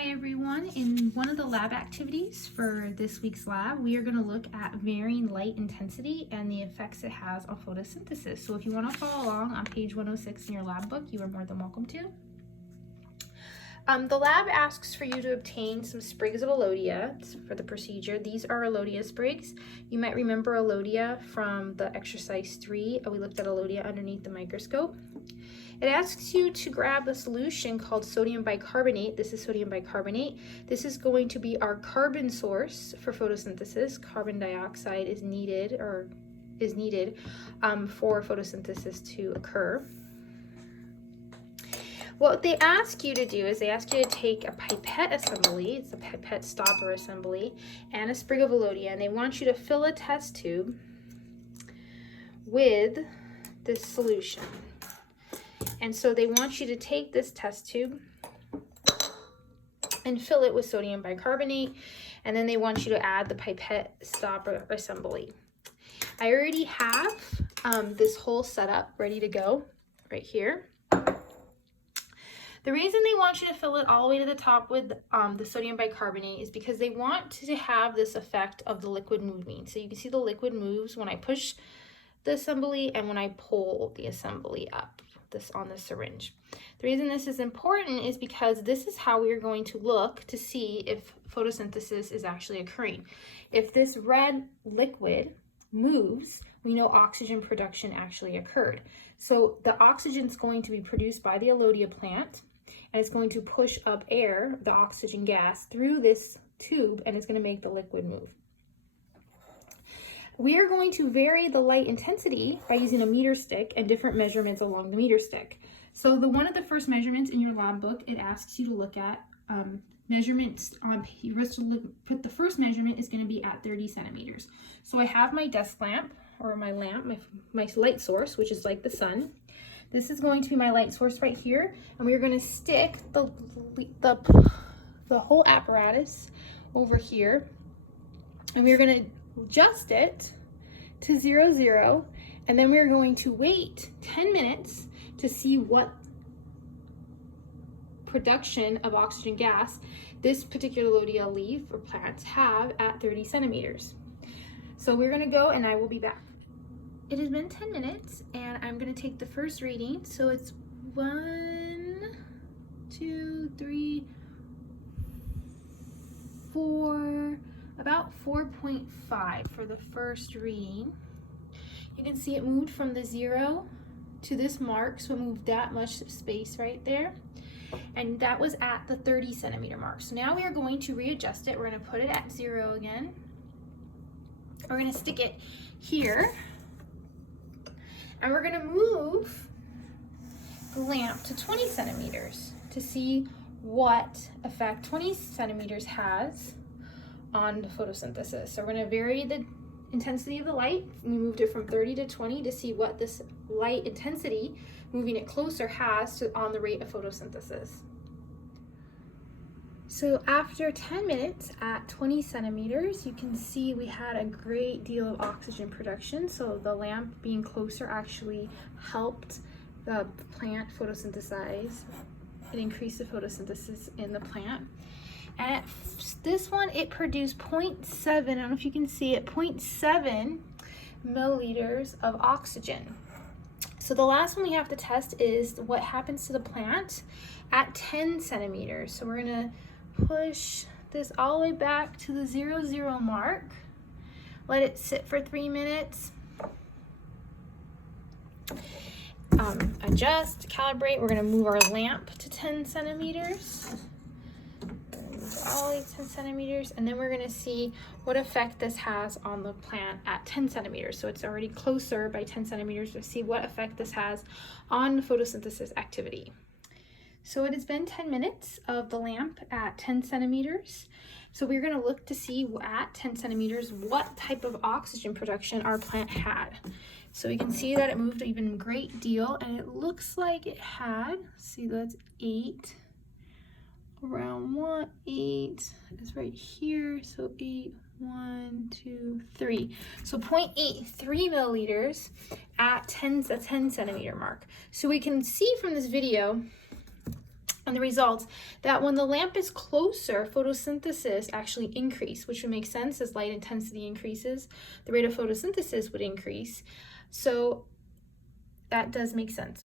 Hi everyone. In one of the lab activities for this week's lab, we are going to look at varying light intensity and the effects it has on photosynthesis. So if you want to follow along on page 106 in your lab book, you are more than welcome to. The lab asks for you to obtain some sprigs of Alodia for the procedure. These are Alodia sprigs. You might remember Alodia from the exercise 3. We looked at Alodia underneath the microscope. It asks you to grab a solution called sodium bicarbonate. This is sodium bicarbonate. This is going to be our carbon source for photosynthesis. Carbon dioxide is needed for photosynthesis to occur. What they ask you to do is they ask you to take a pipette assembly, it's a pipette stopper assembly, and a sprig of Alodia, and they want you to fill a test tube with this solution. And so they want you to take this test tube and fill it with sodium bicarbonate, and then they want you to add the pipette stopper assembly. I already have this whole setup ready to go right here. The reason they want you to fill it all the way to the top with the sodium bicarbonate is because they want to have this effect of the liquid moving. So you can see the liquid moves when I push the assembly and when I pull the assembly up on the syringe. The reason this is important is because this is how we are going to look to see if photosynthesis is actually occurring. If this red liquid moves, we know oxygen production actually occurred. So the oxygen is going to be produced by the Alodia plant, and it's going to push up air, the oxygen gas, through this tube, and it's going to make the liquid move. We are going to vary the light intensity by using a meter stick and different measurements along the meter stick. So one of the first measurements in your lab book, it asks you to look at measurements on, the first measurement is going to be at 30 centimeters. So I have my desk lamp, or my lamp, my light source, which is like the sun. This is going to be my light source right here, and we're going to stick the whole apparatus over here, and we're going to adjust it to 0, 0, and then we're going to wait 10 minutes to see what production of oxygen gas this particular Alodia leaf or plants have at 30 centimeters. So we're going to go, and I will be back. It has been 10 minutes, and I'm going to take the first reading. So it's 1, 2, 3, 4, about 4.5 for the first reading. You can see it moved from the 0 to this mark, so it moved that much space right there. And that was at the 30 centimeter mark. So now we are going to readjust it. We're going to put it at 0 again. We're going to stick it here. And we're going to move the lamp to 20 centimeters to see what effect 20 centimeters has on the photosynthesis. So we're going to vary the intensity of the light. We moved it from 30 to 20 to see what this light intensity, moving it closer, has on the rate of photosynthesis. So after 10 minutes at 20 centimeters, you can see we had a great deal of oxygen production. So the lamp being closer actually helped the plant photosynthesize. It increased the photosynthesis in the plant. And at this one, it produced 0.7, I don't know if you can see it, 0.7 milliliters of oxygen. So the last one we have to test is what happens to the plant at 10 centimeters. So we're going to push this all the way back to the 0, 0 mark. Let it sit for 3 minutes. Adjust, calibrate. We're going to move our lamp to 10 centimeters. All the way 10 centimeters, and then we're going to see what effect this has on the plant at 10 centimeters. So it's already closer by 10 centimeters to see what effect this has on photosynthesis activity. So it has been 10 minutes of the lamp at 10 centimeters. So we're going to look to see at 10 centimeters what type of oxygen production our plant had. So we can see that it moved even a great deal, and it looks like it had, see, that's 8. Around 8 is right here, so 8, 1, 2, 3. So 0.83 milliliters at the 10 centimeter mark. So we can see from this video on the results that when the lamp is closer, photosynthesis actually increase, which would make sense. As light intensity increases, the rate of photosynthesis would increase. So that does make sense.